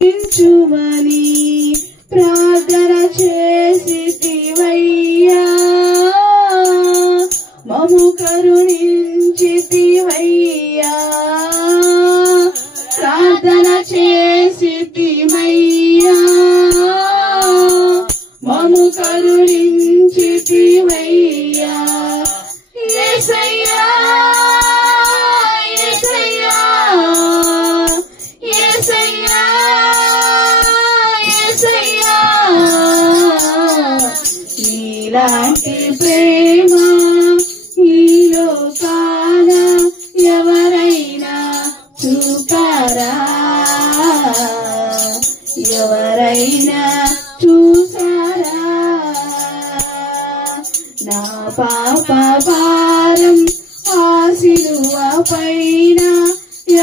చుమని ప్రార్థన చేసితివయ్యా, మము కరుణించితివయ్యా, ప్రార్థన చేసితివయ్యా, మము కరుణించితివయ్యా. యేసయ్యా యేసయ్యా యేసయ్యా యేసయ్యా, నీలాంటి ప్రేమ ఈ లోకాన ఎవరైనా చూపారా, ఎవరైనా చూసారా? నా పాప భారం ఆ సిలువ పైన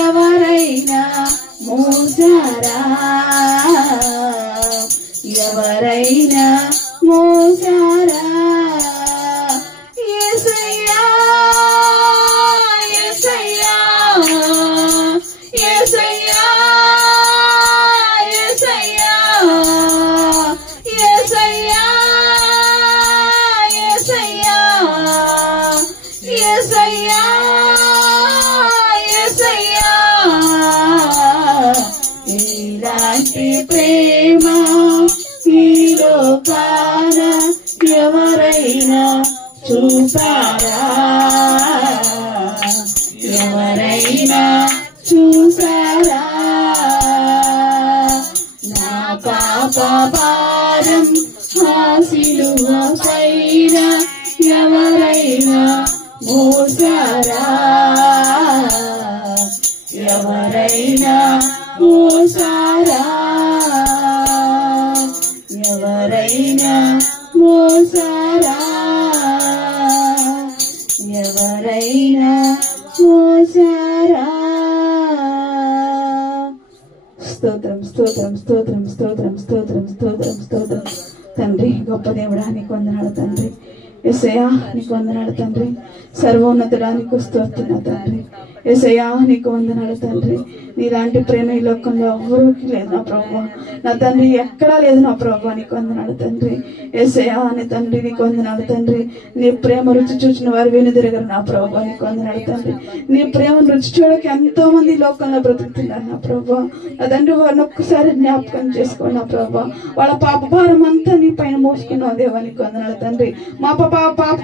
ఎవరైనా మోసారా, ఎవరైనా మోసారా? యేసయ్యా యేసయ్యా యేసయ్యా యేసయ్యా యేసయ్యా యేసయ్యా యేసయ్యా యేసయ్యా, ఇలాంటి ప్రేమ ఈ లోకాన ఎవరైనా చూసారా, ఎవరైనా చూసారా? నా పాప భారం ఆ సిలువ పైన ఎవరైనా మోసారా, ఎవరైనా మోసారా, ఎవరైనా మోసారా, ఎవరైనా మోసారా? స్తోత్రం స్తోత్రం స్తోత్రం స్తోత్రం స్తోత్రం స్తోత్రం స్తోత్రం. తండ్రి గొప్ప దేవుడా నీకు వందనాలు తండ్రి. యేసయ్యా నీకు వందనాలు తండ్రి. సర్వోన్నతుడా నీకు స్తోత్రం తండ్రి. యేసయ్యా నీకు వందనాలు తండ్రి. నీలాంటి ప్రేమ ఈ లోకంలో ఎవరికి లేదు నా ప్రభువా, నా తండ్రి ఎక్కడా లేదు నా ప్రభువా. నీకు వందనాలు తండ్రి. యేసయ్యా నీ తండ్రి నీకు వందనాలు తండ్రి. నీ ప్రేమ రుచి చూసిన వారు వెనుదిరగరు నా ప్రభువా. నీకు వందనాలు తండ్రి. నీ ప్రేమను రుచి చూడక ఎంతో మంది లోకంలో బ్రతుకుతున్నారు నా ప్రభువా. నా తండ్రి వారిని ఒక్కసారి జ్ఞాపకం చేసుకోండి నా ప్రభువా. వాళ్ళ పాప భారం అంతా నీ పైన మోసుకున్నావు దేవా. నీకు వందనాలు తండ్రి. మా పాప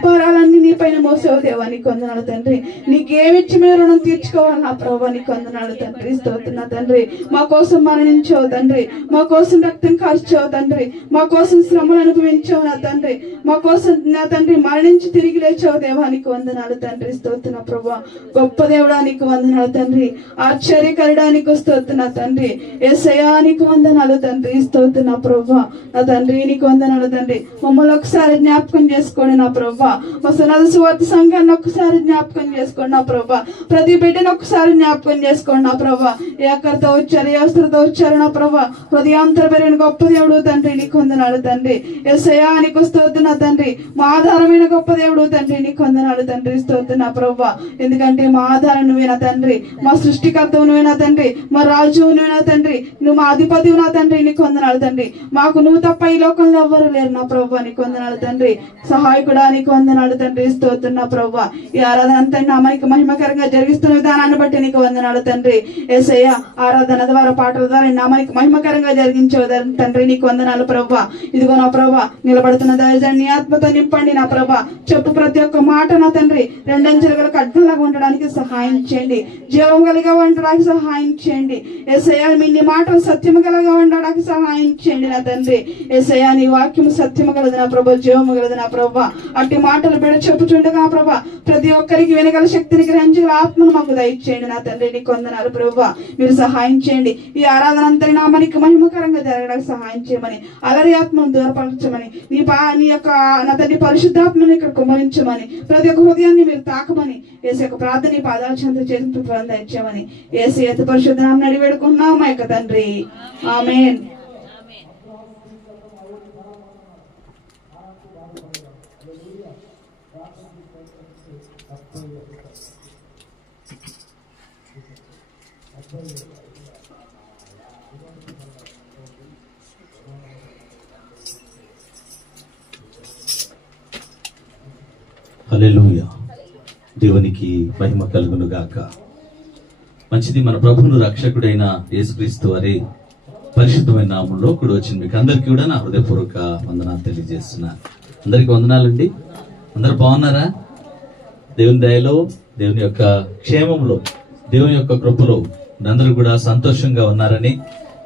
భారాలన్నీ నీ పైన మోసావు దేవా. నీకు వందనాలు తండ్రి. నీకేమిచ్చి మీరు రుణం తీర్చుకోవాలి నా ప్రభువా. నీకు వందనాలు తండ్రి. స్తోత్రం తండ్రి. మా కోసం మరణించావు తండ్రి. మా కోసం రక్తం కార్చావు తండ్రి. మా కోసం శ్రమలు అనుభవించావు నా తండ్రి. మా కోసం నా తండ్రి మరణించి తిరిగి లేచావు దేవా. నీకు వందనాలు తండ్రి. స్తోత్రం ప్రభువా. గొప్ప దేవుడా నీకు వందనాలు తండ్రి. ఆశ్చర్యకరుడానికి స్తోత్రం తండ్రి. యేసయ్యా నీకు వందనాలు తండ్రి. స్తోత్రం ప్రభువా. నా తండ్రి నీకు వందనాలు తండ్రి. మమ్మల్ని ఒకసారి జ్ఞాపకం చేసుకోండి నా ప్రభువా. మా సనాద సువార్త సంఘాన్ని ఒక్కసారి జ్ఞాపకం చేసుకోండి నా ప్రభువా. ప్రతి బిడ్డను ఒక్కసారి జ్ఞాపకం చేసుకోండి నా ప్రభువా. ఏ అక్కడితో వచ్చారు, ఏ అవసరంతో వచ్చారు నా ప్రభువా. హృదయాంతర పెరిగిన గొప్ప దేవుడు తండ్రి. నీకు వందనాలు తండ్రి. యేసయ్యా నీకు స్తోత్రం తండ్రి. మా ఆధారమైన గొప్ప దేవుడు తండ్రి. నీకు వందనాలు తండ్రి. స్తోత్రం నా ప్రభువా. ఎందుకంటే మా ఆధారం నువ్వేనా తండ్రి. మా సృష్టికర్తవు నువ్వేనా తండ్రి. మా రాజు నువ్వేనా తండ్రి. నువ్వు మా అధిపతివు నా తండ్రి. నీకు వందనాలు తండ్రి. మాకు నువ్వు తప్ప ఈ లోకంలో ఎవ్వరు లేరు నా ప్రభువా. నీకు వందనాలు తండ్రి. సహాయకుడా నీకు వందనాలు తండ్రి. స్తోత్రం నా ప్రభువా. ఈ ఆరాధన అంతా నామానికి మహిమకరంగా జరిగిస్తున్న విధానాన్ని బట్టి నీకు వందనాలు తండ్రి. యేసయ్యా ఆరాధన ద్వారా పాటల ద్వారా నామానికి మహిమకరంగా జరిగించే తండ్రి. నీకు వందనాలు ప్రభువా. ఇదిగో నా ప్రభువా నిలబడుతున్న దైవజాన్ని నీ ఆత్మతో నింపండి నా ప్రభువా. చెప్పు ప్రతి ఒక్క మాట నా తండ్రి రెండంచెల గల ఖడ్గంలాగా ఉండడానికి సహాయం చేయండి. జీవం కలిగా ఉండడానికి సహాయం చేయండి. యేసయ్యా నీ మాటలు సత్యము కలిగా ఉండడానికి సహాయం చేయండి నా తండ్రి. యేసయ్యా నీ వాక్యము సత్యము కలదు నా ప్రభు, జీవము కలదు నా ప్రభువా. అట్టి మాటలు బిడ చెప్పుచుండగా నా ప్రభా ప్రతి ఒక్కరికి వినగల శక్తిని గ్రహించగల ఆత్మను మాకు దయచేయండి నా తండ్రి. నీకు వందనాలు ప్రభువా. మీరు సహాయం చేయండి. ఈ ఆరాధన అంతని నామానికి మహిమకరంగా జరగడానికి సహాయం చేయమని, అలరి ఆత్మను దూరపరచమని, నీ యొక్క నా తండ్రి పరిశుద్ధాత్మని ఇక్కడ కుమరించమని, ప్రతి ఒక్క హృదయాన్ని మీరు తాకమని, యేసు యొక్క ప్రార్థన పాదాల చెంత చేసి దయచేయమని యేసు అతి పరిశుద్ధ నామమున అడిగి వేడుకుంటున్నాము మా యొక్క తండ్రి. ఆమేన్. హల్లెలూయా. దేవునికి మహిమ కలుగును గాక. మంచిది. మన ప్రభువును రక్షకుడైన యేసుక్రీస్తు వారి పరిశుద్ధమైన నామంలో కూడా వచ్చింది మీకు అందరికీ కూడా నా హృదయపూర్వక వందనాలు తెలియజేస్తున్నాను. అందరికీ వందనాలండి. అందరు బాగున్నారా? దేవుని దయలో, దేవుని యొక్క క్షేమంలో, దేవుని యొక్క కృపలో అందరూ కూడా సంతోషంగా ఉన్నారని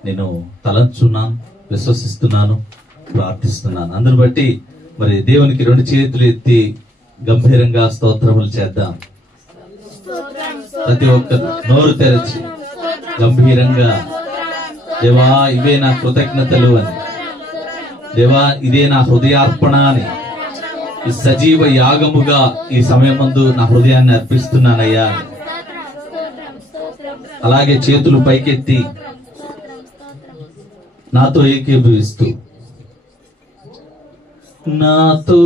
నేను తలంచున్నాను, విశ్వసిస్తున్నాను, ప్రార్థిస్తున్నాను. అందరు బట్టి మరి దేవునికి 2 చేతులు ఎత్తి గంభీరంగా స్తోత్రములు చేద్దాం. ప్రతి ఒక్కరు నోరు తెరచి గంభీరంగా, దేవా ఇవే నా కృతజ్ఞతలు అని, దేవా ఇదే నా హృదయార్పణ అని, ఈ సజీవ యాగముగా ఈ సమయమందు నా హృదయాన్ని అర్పిస్తున్నానయ్యా. అలాగే చేతులు పైకెత్తి నాతో ఏకీభవిస్తూ, నాతో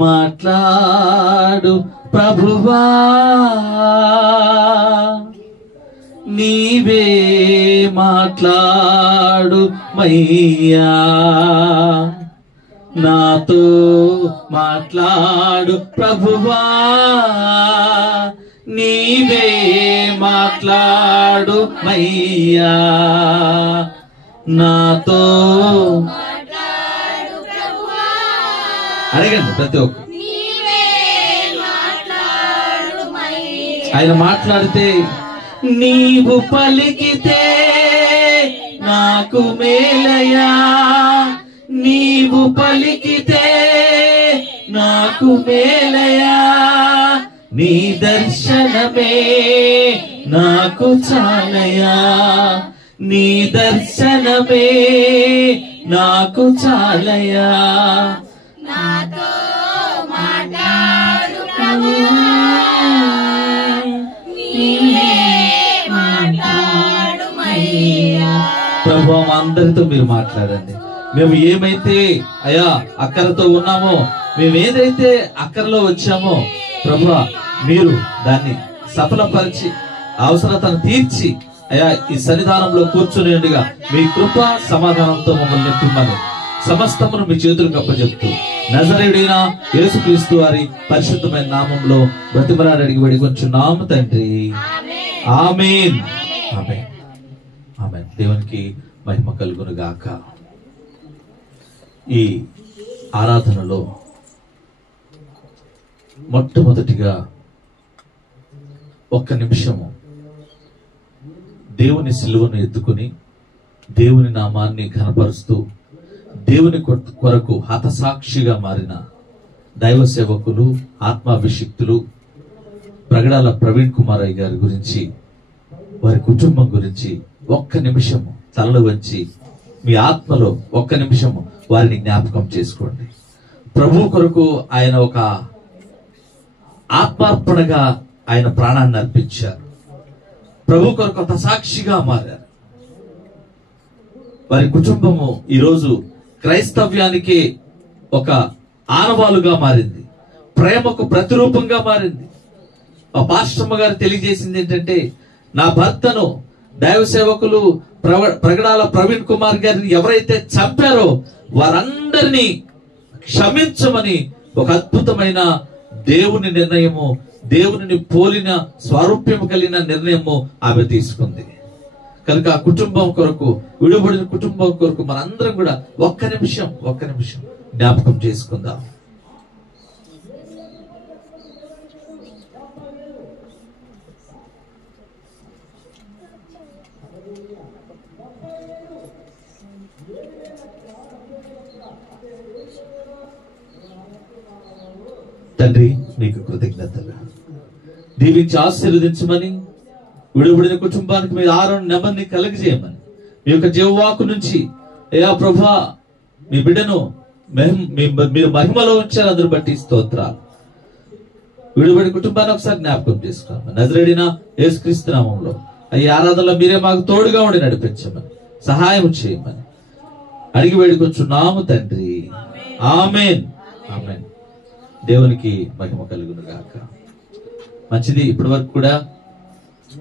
మాట్లాడు ప్రభువా, నీవే మాట్లాడు మయ్యా, నాతో మాట్లాడు ప్రభువా, నీవే మాట్లాడు మయ్యా, నాతో అడగండి ప్రతి ఒక్క. ఆయన మాట్లాడితే, నీవు పలికితే నాకు మేలయా, నీవు పలికితే నాకు మేలయా, నీ దర్శనమే నాకు చాలయా, నీ దర్శనమే నాకు చాలయా, నాతో మాట్లాడు ప్రభువా, నీవే మాట్లాడు మయ్యా. ప్రభు అందరితో మీరు మాట్లాడండి. మేము ఏమైతే అయ్యా అక్కరతో ఉన్నామో, మేము ఏదైతే అక్కరలో వచ్చామో ప్రభువా, మీరు దాన్ని సఫలపరిచి అవసరతను తీర్చి అయ్యా ఈ సన్నిధానంలో కూర్చునేందుగా మీ కృప సమాధానంతో మమ్మల్ని నింపుమని సమస్తమును మీ చేతులకు అప్పచెప్తూ నజరేయుడైన యేసుక్రీస్తు వారి పరిశుద్ధమైన నామంలో బ్రతిమలాడి అడిగి వేడుకొంచున్నాము తండ్రి. ఆమేన్. ఆమేన్. ఆమేన్. దేవునికి మహిమ కలుగును గాక. ఈ ఆరాధనలో మొట్టమొదటిగా 1 నిమిషము దేవుని సిలువను ఎత్తుకుని దేవుని నామాన్ని ఘనపరుస్తూ దేవుని కొరకు హతసాక్షిగా మారిన దైవ సేవకులు, ఆత్మాభిషిక్తులు ప్రగడాల ప్రవీణ్ కుమార్ అయ్య గారి గురించి, వారి కుటుంబం గురించి 1 నిమిషము తలలు వంచి మీ ఆత్మలో 1 నిమిషము వారిని జ్ఞాపకం చేసుకోండి. ప్రభు కొరకు ఆయన ఒక ఆత్మార్పణగా ఆయన ప్రాణాన్ని అర్పించారు. ప్రభు కొరకు ఒక సాక్షిగా మారారు. వారి కుటుంబము ఈరోజు క్రైస్తవ్యానికి ఒక ఆనవాలుగా మారింది, ప్రేమకు ప్రతిరూపంగా మారింది. ఆ పాస్టమ్మ గారు తెలియజేసింది ఏంటంటే, నా భర్తను దైవ సేవకులు ప్రగడాల ప్రవీణ్ కుమార్ గారిని ఎవరైతే చంపారో వారందరినీ క్షమించమని ఒక అద్భుతమైన దేవుని నిర్ణయము, దేవుని పోలిన స్వారూప్యము కలిగిన నిర్ణయము ఆమె తీసుకుంది. కనుక ఆ కుటుంబం కొరకు, విడుబడిన కుటుంబం కొరకు మనందరం కూడా 1 నిమిషం జ్ఞాపకం చేసుకుందాం. తండ్రి నీకు కృతజ్ఞతలు. దీవించి ఆశీర్వదించమని, విడుబడిన కుటుంబానికి మీ ఆరోగ్య నెమ్మదిని కలగజేయమని, మీ యొక్క జీవవాకు నుంచి అయ్యా ప్రభా మీ బిడ్డను మీరు మహిమలో ఉంచారు. అందరూ బట్టి స్తోత్రాలు. విడుబడి కుటుంబాన్ని ఒకసారి జ్ఞాపకం చేసుకోమని నజరేయుడైన యేసుక్రీస్తు నామములో ఈ ఆరాధనలో మీరే మాకు తోడుగా ఉండి నడిపించమని, సహాయం చేయమని అడిగి వేడుకొచ్చున్నాము తండ్రి. ఆమేన్. ఆమేన్. దేవునికి మహిమ కలుగును గాక. మంచిది. ఇప్పటి వరకు కూడా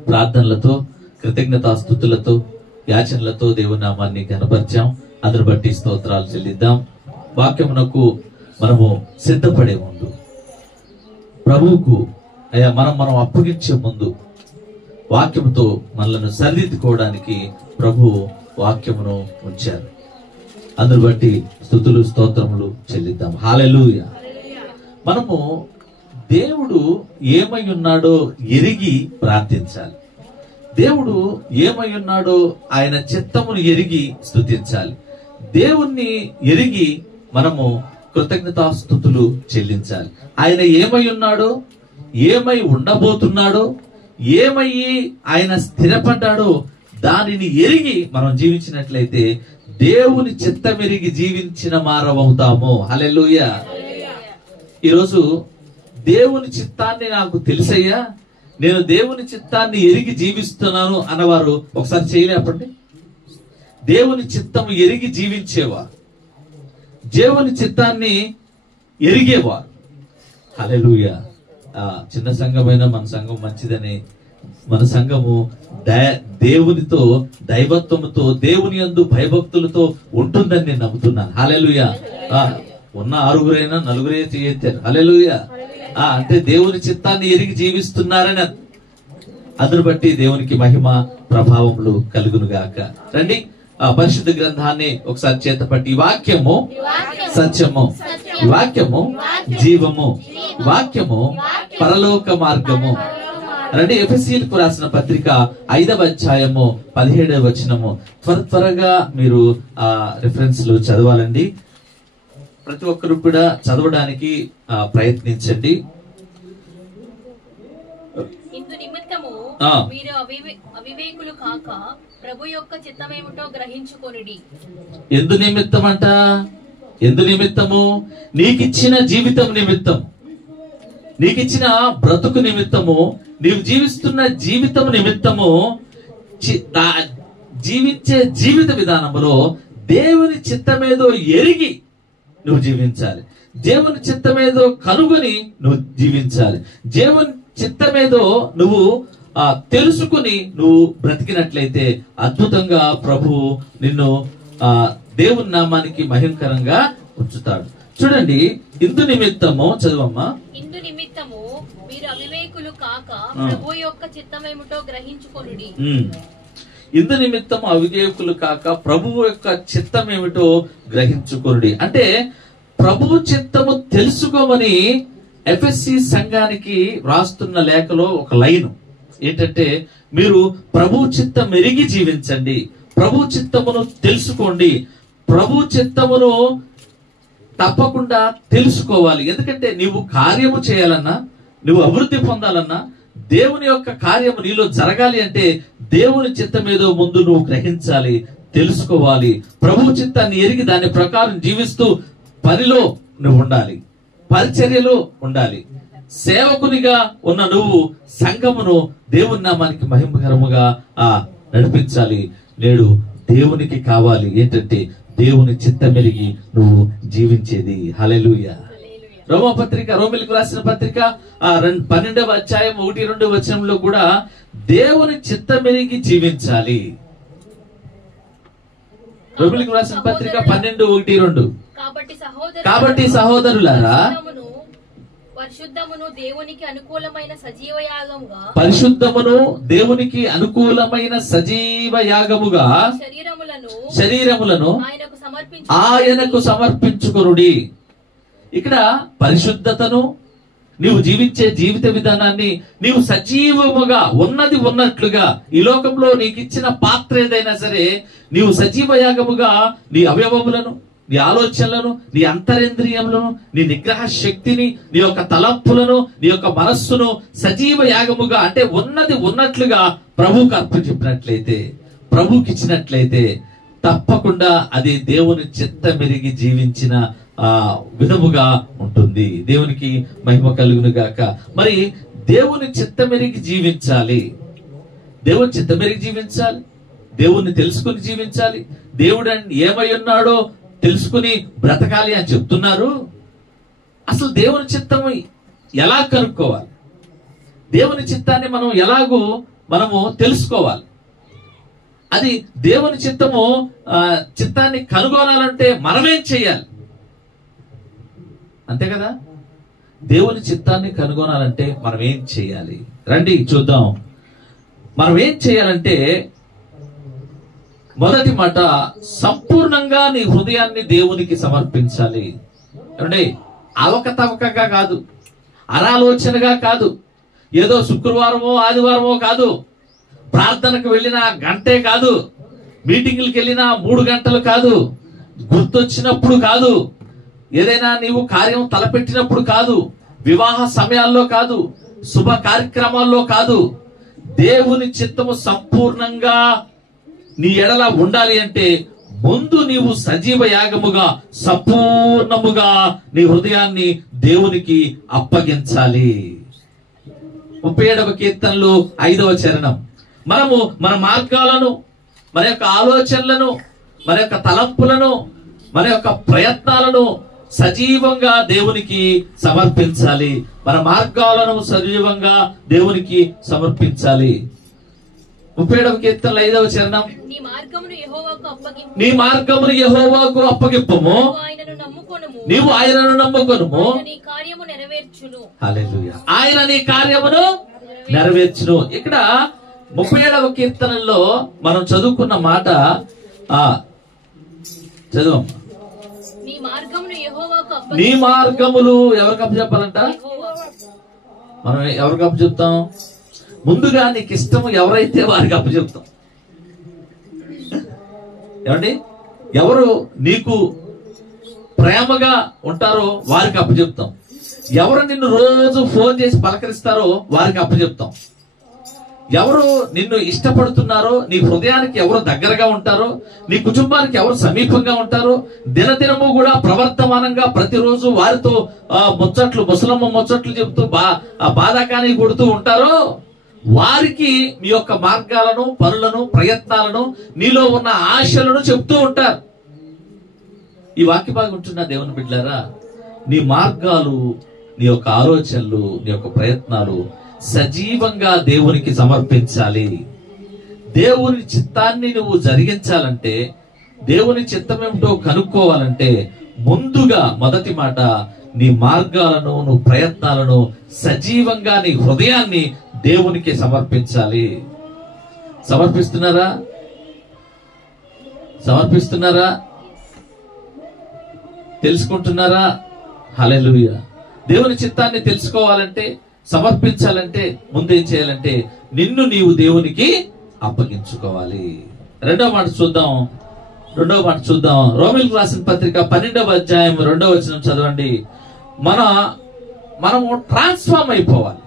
ప్రార్థనలతో కృతజ్ఞతాస్తుతులతో యాచనలతో దేవుని నామాన్ని ఘనపరిచాం. అందును బట్టి స్తోత్రాలు చెల్లిద్దాం. వాక్యమునకు మనము సిద్ధపడే ముందు, ప్రభువుకు అయ్యా మనం అప్పగించే ముందు వాక్యముతో మనలను సరిదిద్దుకోవడానికి ప్రభు వాక్యమును ఉంచారు. అందును బట్టి స్తుతులు స్తోత్రములు చెల్లిద్దాం. హల్లెలూయా. మనము దేవుడు ఏమై ఉన్నాడో ఎరిగి ప్రార్థించాలి. దేవుడు ఏమై ఉన్నాడో ఆయన చిత్తమును ఎరిగి స్తుతించాలి. దేవుణ్ణి ఎరిగి మనము కృతజ్ఞతాస్తుతులు చెల్లించాలి. ఆయన ఏమై ఉన్నాడో, ఏమై ఉండబోతున్నాడో, ఏమయ్యి ఆయన స్థిరపడ్డాడో దానిని ఎరిగి మనం జీవించినట్లయితే దేవుని చిత్తమెరిగి జీవించిన వారమవుతాము. హల్లెలూయా. ఈరోజు దేవుని చిత్తాన్ని నాకు తెలుసయ్యా, నేను దేవుని చిత్తాన్ని ఎరిగి జీవిస్తున్నాను అన్నవారు ఒకసారి చేయలేపండి. దేవుని చిత్తం ఎరిగి జీవించేవారు, దేవుని చిత్తాన్ని ఎరిగేవారు. హల్లెలూయా. చిన్న సంఘమైన మన సంఘం మంచిదని, మన సంఘము దేవునితో దైవత్వముతో దేవుని యందు భయభక్తులతో ఉంటుందని నేను నమ్ముతున్నాను. హల్లెలూయా. ఉన్న 6 4 చేయొచ్చారు. హల్లెలూయా. అంటే దేవుని చిత్తాన్ని ఎరిగి జీవిస్తున్నారని అందును బట్టి దేవునికి మహిమ ప్రభావములు కలుగును గాక. రండి పరిశుద్ధ గ్రంథాన్ని ఒకసారి చేతపట్టి, వాక్యము సత్యము, వాక్యము జీవము, వాక్యము పరలోక మార్గము. రండి ఎఫెసీయులకు రాసిన పత్రిక 5వ అధ్యాయము 17వ వచనము. త్వరగా మీరు రిఫరెన్స్ లు చదవాలండి. ప్రతి ఒక్కరు కూడా చదవడానికి ప్రయత్నించండి. మీరు అవివేకులు కాక ప్రభు యొక్క చిత్తమేమిటో గ్రహించుకొనుడి. ఎందు నిమిత్తం అంట, ఎందు నిమిత్తము? నీకిచ్చిన జీవితం నిమిత్తం, నీకిచ్చిన బ్రతుకు నిమిత్తము, నీవు జీవిస్తున్న జీవితం నిమిత్తము, జీవించే జీవిత విధానంలో దేవుని చిత్తమేదో ఎరిగి నువ్వు జీవించాలి. దేవుని చిత్తమేదో కనుగొని నువ్వు జీవించాలి. దేవుని చిత్తమేదో నువ్వు తెలుసుకుని నువ్వు బ్రతికినట్లయితే అద్భుతంగా ప్రభు నిన్ను దేవుని నామానికి మహిమకరంగా ఉంచుతాడు. చూడండి, ఇందు నిమిత్తము చదవమ్మా. ఇందు నిమిత్తము మీరు అవివేకులు కాక ప్రభు యొక్క చిత్తమేమిటో గ్రహించుకొనుడి. ఇందు నిమిత్తము అవివేకులు కాక ప్రభువు యొక్క చిత్తం ఏమిటో గ్రహించుకొనుడి. అంటే ప్రభువు చిత్తము తెలుసుకోమని ఎఫెసీ సంఘానికి రాస్తున్న లేఖలో ఒక లైన్ ఏంటంటే, మీరు ప్రభు చిత్తం ఎరిగి జీవించండి, ప్రభు చిత్తమును తెలుసుకోండి. ప్రభు చిత్తమును తప్పకుండా తెలుసుకోవాలి. ఎందుకంటే నీవు కార్యము చేయాలన్నా, నువ్వు అభివృద్ధి పొందాలన్నా, దేవుని యొక్క కార్యము నీలో జరగాలి అంటే దేవుని చిత్తం ఏదో ముందు నువ్వు గ్రహించాలి, తెలుసుకోవాలి. ప్రభు చిత్తాన్ని ఎరిగి దాని ప్రకారం జీవిస్తూ పనిలో నువ్వు ఉండాలి, పరిచర్యలో ఉండాలి. సేవకునిగా ఉన్న నువ్వు సంఘమును దేవుని నామానికి మహిమకరముగా నడిపించాలి. నేడు దేవునికి కావాలి ఏంటంటే దేవుని చిత్తమెరిగి నువ్వు జీవించేది. హల్లెలూయా. రోమిలకు రాసిన పత్రిక 12వ అధ్యాయం 1-2 వచనంలో కూడా దేవుని చిత్తమెరిగి జీవించాలి. రోమిలకు రాసిన పత్రిక 12:1-2. కాబట్టి సహోదరులారా, పరిశుద్ధమును దేవునికి అనుకూలమైన సజీవ యాగముగా శరీరములను ఆయనకు సమర్పించుకొనుడి. ఇక్కడ పరిశుద్ధతను, నీవు జీవించే జీవిత విధానాన్ని నీవు సజీవముగా ఉన్నది ఉన్నట్లుగా, ఈ లోకంలో నీకు ఇచ్చిన పాత్ర ఏదైనా సరే నీవు సజీవ యాగముగా నీ అవయవములను, నీ ఆలోచనలను, నీ అంతరేంద్రియములను, నీ నిగ్రహ శక్తిని, నీ యొక్క తలంపులను, నీ యొక్క మనస్సును సజీవ యాగముగా అంటే ఉన్నది ఉన్నట్లుగా ప్రభువుకు అర్పించినట్లయితే, ప్రభువుకి ఇచ్చినట్లయితే తప్పకుండా అది దేవుని చిత్తమెరిగి జీవించిన విధముగా ఉంటుంది. దేవునికి మహిమ కలుగును గాక. మరి దేవుని చిత్తమెరిగి జీవించాలి, దేవుని చిత్తమెరిగి జీవించాలి, దేవుణ్ణి తెలుసుకుని జీవించాలి. దేవుడు ఏమై ఉన్నాడో తెలుసుకుని బ్రతకాలి అని చెప్తున్నారు. అసలు దేవుని చిత్తము ఎలా కనుక్కోవాలి, దేవుని చిత్తాన్ని మనము తెలుసుకోవాలి. అది దేవుని చిత్తాన్ని కనుగొనాలంటే మనమేం చేయాలి? అంతే కదా, దేవుని చిత్తాన్ని కనుగొనాలంటే మనం ఏం చేయాలి? రండి చూద్దాం. మనం ఏం చేయాలంటే మొదటి మాట, సంపూర్ణంగా నీ హృదయాన్ని దేవునికి సమర్పించాలి. ఏమండి, అవకతవకగా కాదు, అనాలోచనగా కాదు, ఏదో శుక్రవారమో ఆదివారమో కాదు, ప్రార్థనకు వెళ్ళిన గంటే కాదు, మీటింగ్లకు వెళ్ళిన 3 గంటలు కాదు, గుర్తొచ్చినప్పుడు కాదు, ఏదైనా నీవు కార్యం తలపెట్టినప్పుడు కాదు, వివాహ సమయాల్లో కాదు, శుభ కార్యక్రమాల్లో కాదు. దేవుని చిత్తము సంపూర్ణంగా నీ ఎడల ఉండాలి అంటే ముందు నీవు సజీవ యాగముగా సంపూర్ణముగా నీ హృదయాన్ని దేవునికి అప్పగించాలి. 37వ కీర్తనలు 5వ చరణం. మనము మన మార్గాలను, మన యొక్క ఆలోచనలను, మన యొక్క తలంపులను, మన యొక్క ప్రయత్నాలను సజీవంగా దేవునికి సమర్పించాలి. మన మార్గాలను సజీవంగా దేవునికి సమర్పించాలి. 37వ కీర్తనలు 5వ చరణం. నీ మార్గమును యెహోవాకు అప్పగింపుము, నీవు ఆయనను నమ్ముకొనుము, హల్లెలూయా, ఆయన నీ కార్యమును నెరవేర్చును. ఇక్కడ 37వ కీర్తనలో మనం చదువుకున్న మాట చదువు. నీ మార్గములు ఎవరికి అప్పచెప్పాలంట? మనం ఎవరికి అప్పచెప్తాం? ముందుగా నీకు ఇష్టము ఎవరైతే వారికి అప్పచెప్తాం. ఏమండి, ఎవరు నీకు ప్రేమగా ఉంటారో వారికి అప్పచెప్తాం. ఎవరు నిన్ను రోజు ఫోన్ చేసి పలకరిస్తారో వారికి అప్పచెప్తాం. ఎవరు నిన్ను ఇష్టపడుతున్నారో, నీ హృదయానికి ఎవరు దగ్గరగా ఉంటారో, నీ కుటుంబానికి ఎవరు సమీపంగా ఉంటారో, దినదినము కూడా ప్రవర్తమానంగా ప్రతిరోజు వారితో ముచ్చట్లు ముచ్చట్లు చెబుతూ బాధాకాని కొడుతూ ఉంటారో వారికి మీ యొక్క మార్గాలను, పనులను, ప్రయత్నాలను, నీలో ఉన్న ఆశలను చెప్తూ ఉంటారు. ఈ వాక్య భాగం ఉంటున్న దేవుని బిడ్డలారా, నీ మార్గాలు, నీ యొక్క ఆలోచనలు, నీ యొక్క ప్రయత్నాలు సజీవంగా దేవునికి సమర్పించాలి. దేవుని చిత్తాన్ని నువ్వు జరిగించాలంటే, దేవుని చిత్తం ఏమిటో కనుక్కోవాలంటే ముందుగా మొదటి మాట, నీ మార్గాలను, నువ్వు ప్రయత్నాలను సజీవంగా నీ హృదయాన్ని దేవునికి సమర్పించాలి. సమర్పిస్తున్నారా? తెలుసుకుంటున్నారా? హల్లెలూయా. దేవుని చిత్తాన్ని తెలుసుకోవాలంటే, సమర్పించాలంటే ముందేం చేయాలంటే నిన్ను నీవు దేవునికి అప్పగించుకోవాలి. రెండవ మాట చూద్దాం. రోమీయులకు రాసిన పత్రిక 12వ అధ్యాయం 2వ వచనం చదవండి. మనము ట్రాన్స్ఫార్మ్ అయిపోవాలి.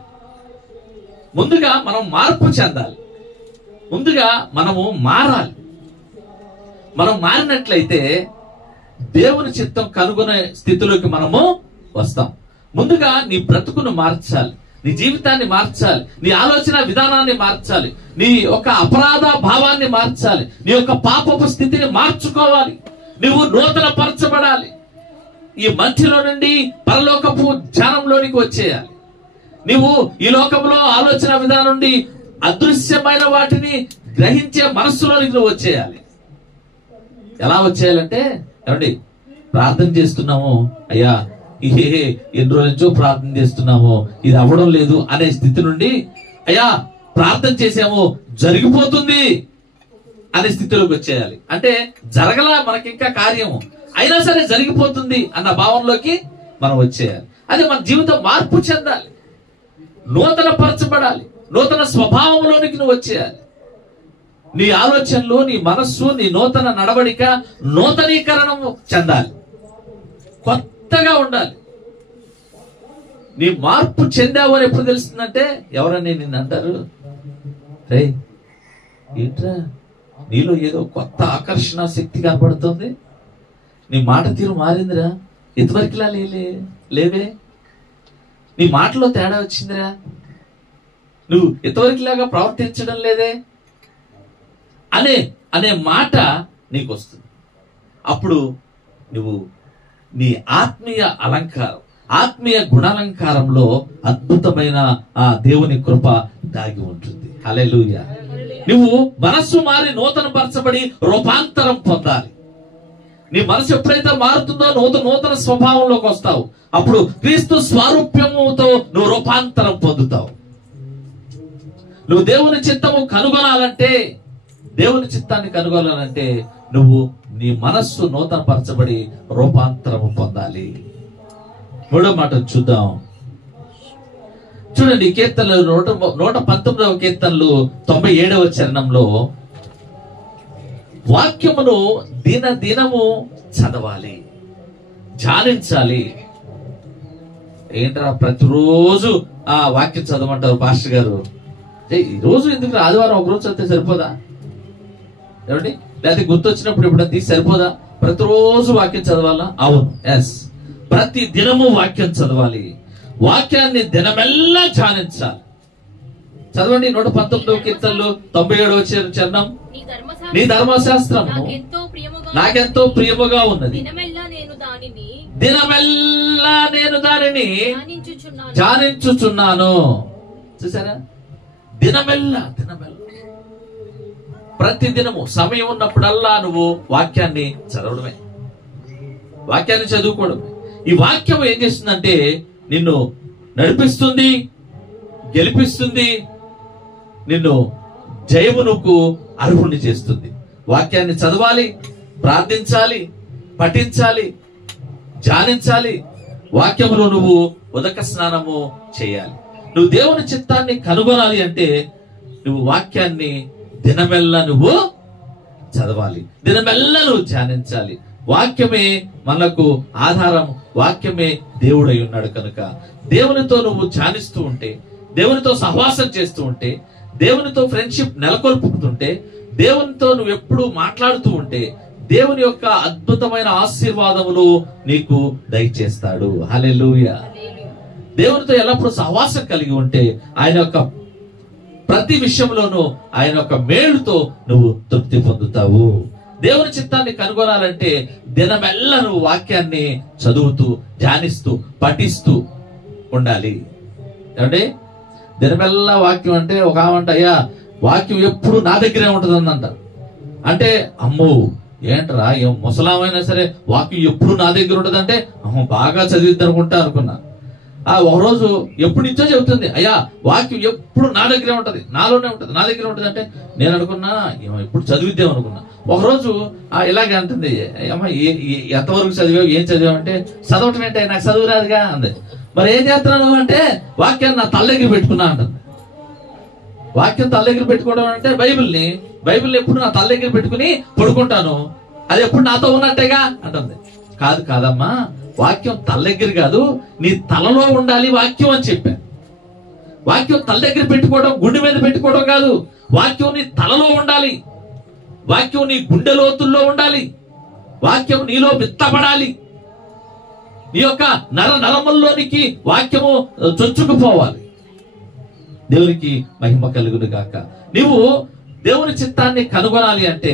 ముందుగా మనం మార్పు చెందాలి. ముందుగా మనము మారాలి. మనం మారినట్లయితే దేవుని చిత్తం కనుగొనే స్థితిలోకి మనము వస్తాం. ముందుగా నీ బ్రతుకును మార్చాలి, నీ జీవితాన్ని మార్చాలి, నీ ఆలోచన విధానాన్ని మార్చాలి, నీ యొక్క అపరాధ భావాన్ని మార్చాలి, నీ యొక్క పాపపు స్థితిని మార్చుకోవాలి. నువ్వు నూతన పరచబడాలి. ఈ మధ్యలో నుండి పరలోకపు ధ్యానంలోనికి వచ్చేయాలి. నువ్వు ఈ లోకంలో ఆలోచన విధానం నుండి అదృశ్యమైన వాటిని గ్రహించే మనస్సులోనికి నువ్వు వచ్చేయాలి. ఎలా వచ్చేయాలంటే, ఏమండి, ప్రార్థన చేస్తున్నాము, అయ్యా ఎన్ని రోజుల నుంచో ప్రార్థన చేస్తున్నాము, ఇది అవ్వడం లేదు అనే స్థితి నుండి, అయ్యా ప్రార్థన చేసాము జరిగిపోతుంది అనే స్థితిలోకి వచ్చేయాలి. అంటే జరగలా మనకి ఇంకా కార్యము, అయినా సరే జరిగిపోతుంది అన్న భావంలోకి మనం వచ్చేయాలి. అది మన జీవితం మార్పు చెందాలి, నూతన పరచబడాలి, నూతన స్వభావంలోనికి నువ్వు వచ్చేయాలి. నీ ఆలోచనలు, నీ మనస్సు, నీ నూతన నడవడిక నూతనీకరణము చెందాలి, కొత్తగా ఉండాలి. నీ మార్పు చెందావు అని ఎప్పుడు తెలుస్తుందంటే, ఎవరని నిన్ను అంటారు, రే ఏంట్రా నీలో ఏదో కొత్త ఆకర్షణ శక్తి కనపడుతుంది, నీ మాట తీరు మారిందిరా, ఇంతవరకులా లేవే, నీ మాటలో తేడా వచ్చిందిరా, నువ్వు ఇంతవరకులాగా ప్రవర్తించడం లేదే అనే మాట నీకు వస్తుంది. అప్పుడు నువ్వు నీ ఆత్మీయ అలంకారం, ఆత్మీయ గుణాలంకారంలో అద్భుతమైన ఆ దేవుని కృప దాగి ఉంటుంది. హల్లెలూయా. నువ్వు మనస్సు మారి నూతన పరచబడి రూపాంతరం పొందాలి. నీ మనసు ఎప్పుడైతే మారుతుందో నూతన స్వభావంలోకి వస్తావు. అప్పుడు క్రీస్తు స్వారూప్యముతో నువ్వు రూపాంతరం పొందుతావు. నువ్వు దేవుని చిత్తము కనుగొనాలంటే, దేవుని చిత్తాన్ని కనుగొనాలంటే నువ్వు నీ మనస్సు నూతన పరచబడి రూపాంతరము పొందాలి. మూడో మాట చూద్దాం. చూడండి, కీర్తనలు 119వ కీర్తనలు 97వ చరణంలో వాక్యమును దినము చదవాలి, ధ్యానించాలి. ఏంట్రా ప్రతిరోజు ఆ వాక్యం చదవమంటారు పాస్టర్ గారు? ఈ రోజు ఎందుకు, ఆదివారం ఒక రోజు చదివితే సరిపోదా? ఏమండి, లేకపోతే గుర్తొచ్చినప్పుడు ఎప్పుడైనా తీసి సరిపోదా? ప్రతిరోజు వాక్యం చదవాలా? అవును, ఎస్, ప్రతి దినము వాక్యం చదవాలి. వాక్యాన్ని దినమెల్లా ధ్యానించాలి. చదవండి 119వ కీర్తనలు 97వ చరణం. నీ ధర్మశాస్త్రము నాకెంతో ప్రియముగా ఉన్నది, దినమెల్లా నేను దానిని ధ్యానించుచున్నాను. చూసారా? దినమెల్లా ప్రతి దినము సమయం ఉన్నప్పుడల్లా నువ్వు వాక్యాన్ని చదవడమే, వాక్యాన్ని చదువుకోవడమే. ఈ వాక్యం ఏం చేస్తుందంటే నిన్ను నడిపిస్తుంది, గెలిపిస్తుంది, నిన్ను జయమునకు అర్హుణ్ణి చేస్తుంది. వాక్యాన్ని చదవాలి, ప్రార్థించాలి, పఠించాలి, ధ్యానించాలి. వాక్యములో నువ్వు ఉదక స్నానము చేయాలి. నువ్వు దేవుని చిత్తాన్ని కనుగొనాలి అంటే నువ్వు వాక్యాన్ని దినమెల్లా నువ్వు చదవాలి, దినమెల్లా నువ్వు ధ్యానించాలి. వాక్యమే మనకు ఆధారం, వాక్యమే దేవుడై ఉన్నాడు కనుక దేవునితో నువ్వు ధ్యానిస్తూ ఉంటే, దేవునితో సహవాసం చేస్తూ ఉంటే, దేవునితో ఫ్రెండ్షిప్ నెలకొల్పుతుంటే, దేవునితో నువ్వు ఎప్పుడు మాట్లాడుతూ ఉంటే దేవుని యొక్క అద్భుతమైన ఆశీర్వాదములు నీకు దయచేస్తాడు. హల్లెలూయా. దేవునితో ఎల్లప్పుడూ సహవాసం కలిగి ఉంటే ఆయన యొక్క ప్రతి విషయంలోనూ ఆయన యొక్క మేలుతో నువ్వు తృప్తి పొందుతావు. దేవుని చిత్తాన్ని కనుగొనాలంటే దినమెల్లా నువ్వు వాక్యాన్ని చదువుతూ, ధ్యానిస్తూ, పఠిస్తూ ఉండాలి. ఏమంటే దినమెల్లా వాక్యం అంటే ఒక ఆమంట, అయ్యా వాక్యం ఎప్పుడు నా దగ్గరే ఉంటుంది అందంట. అంటే అమ్మో ఏంట్రా, ఏం ముసలామైనా సరే వాక్యం ఎప్పుడు నా దగ్గర ఉంటదంటే అమ్మో బాగా చదివిద్ది అనుకున్నా. ఒకరోజు ఎప్పుడు నుంచో చెబుతుంది, అయ్యా వాక్యం ఎప్పుడు నా దగ్గరే ఉంటది, నాలోనే ఉంటది, నా దగ్గర ఉంటది అంటే నేను అనుకున్నా ఎప్పుడు చదివిద్దాం అనుకున్నా. ఒకరోజు ఇలాగే అంటుంది, అమ్మ ఎంతవరకు చదివావు, ఏం చదివావు అంటే చదవటం ఏంటే నాకు చదువు రాదుగా అంది. మరి ఏం చేస్తున్నాను అంటే వాక్యాన్ని నా తల దగ్గర పెట్టుకున్నా అంటుంది. వాక్యం తల దగ్గర పెట్టుకోవడం అంటే బైబిల్ని ఎప్పుడు నా తల దగ్గర పెట్టుకుని పడుకుంటాను, అది ఎప్పుడు నాతో ఉన్నట్టేగా అంటుంది. కాదమ్మా, వాక్యం తల దగ్గర కాదు, నీ తలలో ఉండాలి వాక్యం అని చెప్పాను. వాక్యం తల దగ్గర పెట్టుకోవడం, గుండె మీద పెట్టుకోవడం కాదు. వాక్యం నీ తలలో ఉండాలి, వాక్యం నీ గుండె లోతుల్లో ఉండాలి, వాక్యం నీలో విత్తబడాలి, నీ యొక్క నరముల్లోనికి వాక్యము చొచ్చుకుపోవాలి. దేవునికి మహిమ కలుగును గాక. నీవు దేవుని చిత్తాన్ని కనుగొనాలి అంటే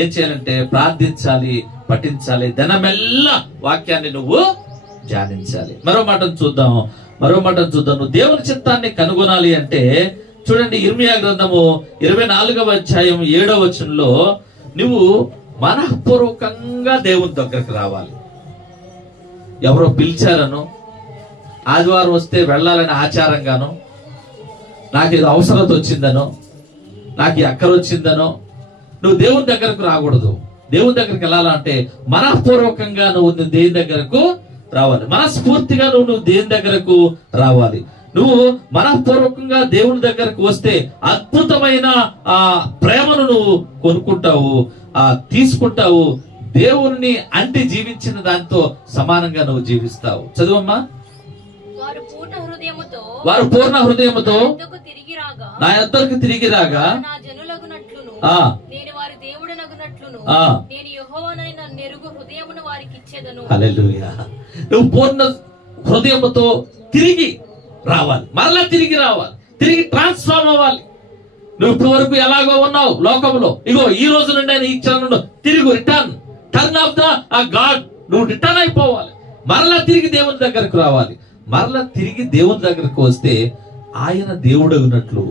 ఏం చేయాలంటే ప్రార్థించాలి, పఠించాలి, దినమెల్లా వాక్యాన్ని నువ్వు ధ్యానించాలి. మరో మాటను చూద్దాం. నువ్వు దేవుని చిత్తాన్ని కనుగొనాలి అంటే చూడండి, ఇర్మియా గ్రంథము 24వ అధ్యాయం 7వ వచనంలో నువ్వు మనఃపూర్వకంగా దేవుని దగ్గరకు రావాలి. ఎవరో పిలిచారనో, ఆదివారం వస్తే వెళ్ళాలని ఆచారంగానో, నాకేదో అవసరత వచ్చిందనో, నాకు అక్కర వచ్చిందనో నువ్వు దేవుని దగ్గరకు రాకూడదు. దేవుని దగ్గరికి వెళ్ళాలంటే మనఃపూర్వకంగా నువ్వు దేవుని దగ్గరకు రావాలి, మనస్ఫూర్తిగా నువ్వు దేవుని దగ్గరకు రావాలి. నువ్వు మనఃపూర్వకంగా దేవుని దగ్గరకు వస్తే అద్భుతమైన ఆ ప్రేమను నువ్వు కొనుక్కుంటావు, తీసుకుంటావు. దేవుణ్ణి అంటి జీవించిన దాంతో సమానంగా నువ్వు జీవిస్తావు. చదువమ్మా. వారు పూర్ణ హృదయముతో నా యొద్దకు తిరిగి రాగా హల్లెలూయా. నువ్వు పూర్ణ హృదయముతో తిరిగి రావాలి, మరలా తిరిగి రావాలి, తిరిగి ట్రాన్స్ఫార్మ్ అవ్వాలి. నువ్వు ఇప్పటి వరకు ఎలాగో ఉన్నావు లోకంలో, ఇగో ఈ రోజు నుండి ఈ క్షణంలో తిరిగి టర్న్ ఆఫ్ ద గాడ్, నువ్వు రిటర్న్ అయిపోవాలి. మరలా తిరిగి దేవుని దగ్గరకు రావాలి. మరలా తిరిగి దేవుని దగ్గరకు వస్తే ఆయన దేవుడగినట్లు,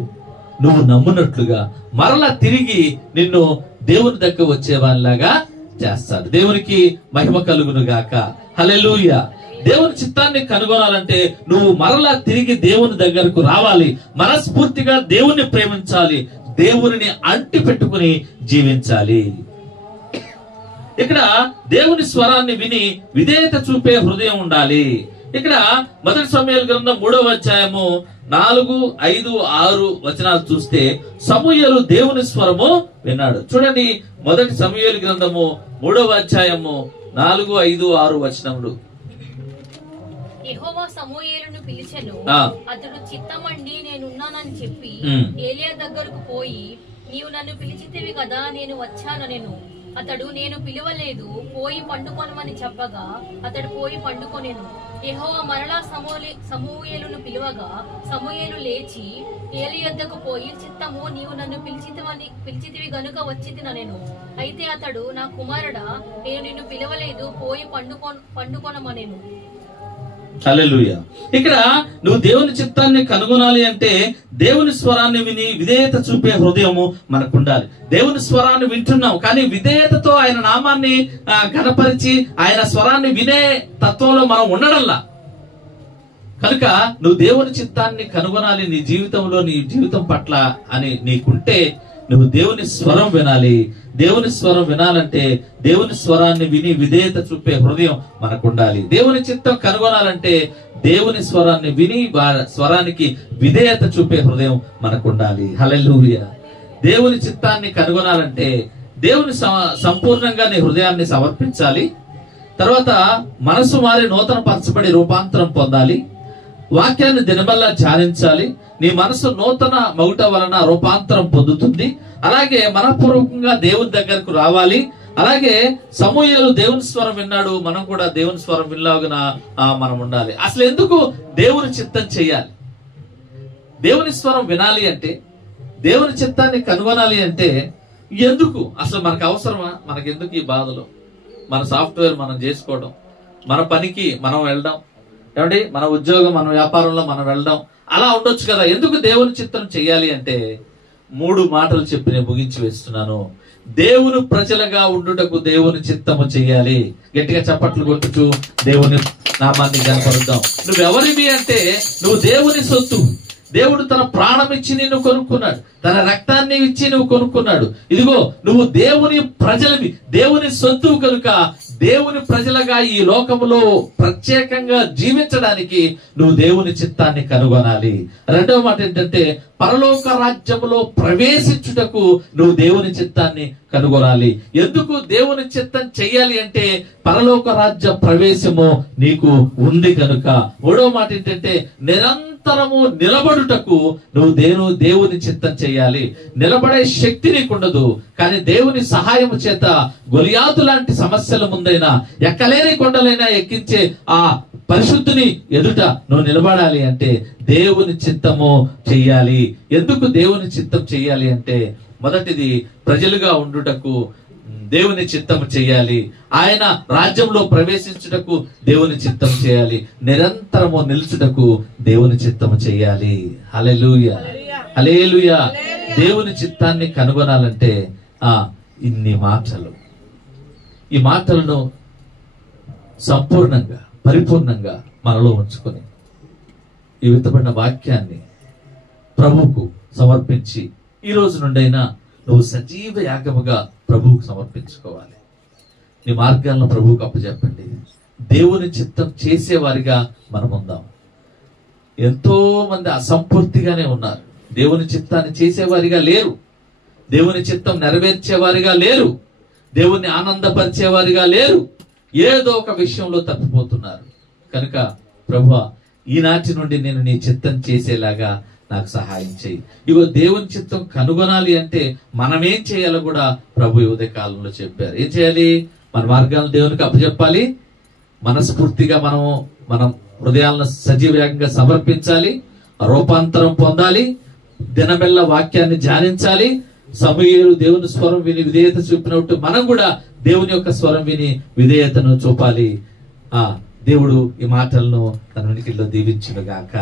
నువ్వు నమ్మునట్లుగా మరలా తిరిగి నిన్ను దేవుని దగ్గర వచ్చేవానిలాగా చేస్తాడు. దేవునికి మహిమ కలుగును గాక. హల్లెలూయా. దేవుని చిత్తాన్ని కనుగొనాలంటే నువ్వు మరలా తిరిగి దేవుని దగ్గరకు రావాలి. మనస్ఫూర్తిగా దేవుణ్ణి ప్రేమించాలి. దేవుని అంటి పెట్టుకుని జీవించాలి. ఇక్కడ దేవుని స్వరాన్ని విని విధేయత చూపే హృదయం ఉండాలి. ఇక్కడ మొదటి సమూయేలు గ్రంథం 3వ అధ్యాయము 4, 5, 6 వచనాలు చూస్తే సమూయేలు దేవుని స్వరము విన్నాడు. చూడండి, మొదటి సమూయేలు గ్రంథము 3వ అధ్యాయము 4, 5, 6 వచనములు. యెహోవా సమూయేలును పిలిచెను. అతడు చిత్తమండి నేనున్నానని చెప్పి ఏలియా దగ్గరకు పోయి, నీవు నన్ను పిలిచితివి కదా, నేను వచ్చాననెను. అతడు, నేను పిలువలేదు, పోయి పండుకొనమని చెప్పగా అతడు పోయి పండుకొనెను. యెహోవా మరలా సమూయేలును పిలువగా సమూయేలు లేచి ఏలి యొద్దకు పోయి, చిత్తము, నీవు నన్ను పిలిచితివి గనుక వచ్చితిననెను. అయితే అతడు, నా కుమారుడా, నేను నిన్ను పిలవలేదు, పోయి పండుకొనమనెను. హల్లెలూయా. ఇక్కడ నువ్వు దేవుని చిత్తాన్ని కనుగొనాలి అంటే దేవుని స్వరాన్ని విని విధేయత చూపే హృదయము మనకు ఉండాలి. దేవుని స్వరాన్ని వింటున్నాం, కానీ విధేయతతో ఆయన నామాన్ని ఘనపరిచి ఆయన స్వరాన్ని వినే తత్వంలో మనం ఉండడంలా. కనుక నువ్వు దేవుని చిత్తాన్ని కనుగొనాలి నీ జీవితంలో, నీ జీవితం పట్ల అని నీకుంటే నువ్వు దేవుని స్వరం వినాలి. దేవుని స్వరం వినాలంటే దేవుని స్వరాన్ని విని విధేయత చూపే హృదయం మనకు ఉండాలి. దేవుని చిత్తం కనుగొనాలంటే దేవుని స్వరాన్ని విని స్వరానికి విధేయత చూపే హృదయం మనకు ఉండాలి. హల్లెలూయా. దేవుని చిత్తాన్ని కనుగొనాలంటే దేవుని సంపూర్ణంగా నీ హృదయాన్ని సమర్పించాలి. తర్వాత మనసు మారి నూతన పరచబడి రూపాంతరం పొందాలి. వాక్యాన్ని దినమల్లా ధ్యానించాలి. నీ మనసు నూతన మగుట వలన రూపాంతరం పొందుతుంది. అలాగే మనపూర్వకంగా దేవుని దగ్గరకు రావాలి. అలాగే సమూయేలు దేవుని స్వరం విన్నాడు, మనం కూడా దేవుని స్వరం వినలాగున మనం ఉండాలి. అసలు ఎందుకు దేవుని చిత్తం చేయాలి? దేవుని స్వరం వినాలి అంటే, దేవుని చిత్తాన్ని కనుగొనాలి అంటే ఎందుకు? అసలు మనకు అవసరమా? మనకెందుకు ఈ బాధలు? మన సాఫ్ట్వేర్ మనం చేసుకోవడం, మన పనికి మనం వెళ్ళడం, ఏమండి, మన ఉద్యోగం, మన వ్యాపారంలో మనం వెళ్ళడం, అలా ఉండొచ్చు కదా. ఎందుకు దేవుని చిత్తం చేయాలి అంటే 3 మాటలు చెప్పి నేను ముగించి వేస్తున్నాను. దేవుని ప్రజలుగా ఉండుటకు దేవుని చిత్తము చేయాలి. గట్టిగా చప్పట్లు కొట్టుచు దేవుని నామాన్ని కనపరుద్దాం. నువ్వెవరివి అంటే నువ్వు దేవుని సొత్తు. దేవుడు తన ప్రాణం ఇచ్చి నిన్ను కొనుక్కున్నాడు, తన రక్తాన్ని ఇచ్చి నువ్వు కొనుక్కున్నాడు. ఇదిగో నువ్వు దేవుని ప్రజలవి, దేవుని సొత్తు. కనుక దేవుని ప్రజలుగా ఈ లోకములో ప్రత్యేకంగా జీవించడానికి నువ్వు దేవుని చిత్తాన్ని కనుగొనాలి. రెండవ మాట ఏంటంటే పరలోక రాజ్యములో ప్రవేశించుటకు నువ్వు దేవుని చిత్తాన్ని కనుగొనాలి. ఎందుకు దేవుని చిత్తం చెయ్యాలి అంటే పరలోక రాజ్య ప్రవేశము నీకు ఉంది కనుక. మూడవ మాట ఏంటంటే నిరంతరము నిలబడుటకు నువ్వు దేవుని చిత్తం చేయాలి. నిలబడే శక్తి నీకుండదు, కానీ దేవుని సహాయము చేత గొలియాతు లాంటి సమస్యల ముందైనా, ఎక్కలేని కొండలైనా ఎక్కించే ఆ పరిశుద్ధుని ఎదుట నువ్వు నిలబడాలి అంటే దేవుని చిత్తము చెయ్యాలి. ఎందుకు దేవుని చిత్తం చెయ్యాలి అంటే మొదటిది ప్రజలుగా ఉండుటకు దేవుని చిత్తము చేయాలి. ఆయన రాజ్యంలో ప్రవేశించుటకు దేవుని చిత్తం చేయాలి. నిరంతరము నిలుచుటకు దేవుని చిత్తము చేయాలి. హల్లెలూయా, హల్లెలూయా. దేవుని చిత్తాన్ని కనుగొనాలంటే ఇన్ని మాటలు, ఈ మాటలను సంపూర్ణంగా పరిపూర్ణంగా మనలో ఉంచుకొని ఈ విత్తబడిన వాక్యాన్ని ప్రభువుకు సమర్పించి ఈ రోజు నుండైనా నువ్వు సజీవ యాగముగా ప్రభువుకు సమర్పించుకోవాలి. నీ మార్గాలను ప్రభువుకు అప్పచెప్పండి. దేవుని చిత్తం చేసేవారిగా మనం ఉందాం. ఎంతో మంది అసంపూర్తిగానే ఉన్నారు. దేవుని చిత్తాన్ని చేసేవారిగా లేరు, దేవుని చిత్తం నెరవేర్చేవారిగా లేరు, దేవుణ్ణి ఆనందపరిచేవారిగా లేరు. ఏదో ఒక విషయంలో తప్పిపోతున్నారు. కనుక ప్రభువా, ఈనాటి నుండి నేను నీ చిత్తం చేసేలాగా నాకు సహాయం చేయి. ఇగో దేవుని చిత్తం కనుగొనాలి అంటే మనం ఏం చేయాలో కూడా ప్రభు ఉదయ కాలంలో చెప్పారు. ఏం చేయాలి? మన మార్గాలను దేవునికి అప్పచెప్పాలి. మనస్ఫూర్తిగా మనం హృదయాలను సజీవంగా సమర్పించాలి. రూపాంతరం పొందాలి. దినమెల్ల వాక్యాన్ని ధ్యానించాలి. సమూయేలు దేవుని స్వరం విని విధేయత చూపినట్టు మనం కూడా దేవుని యొక్క స్వరం విని విధేయతను చూపాలి. దేవుడు ఈ మాటలను తన వెనుకల్లో దీవించును గాక.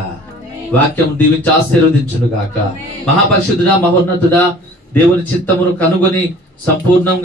వాక్యం దీవించి ఆశీర్వదించును గాక. మహాపరిశుద్ధుడా, మహోన్నతుడా, దేవుని చిత్తమును కనుగొని సంపూర్ణంగా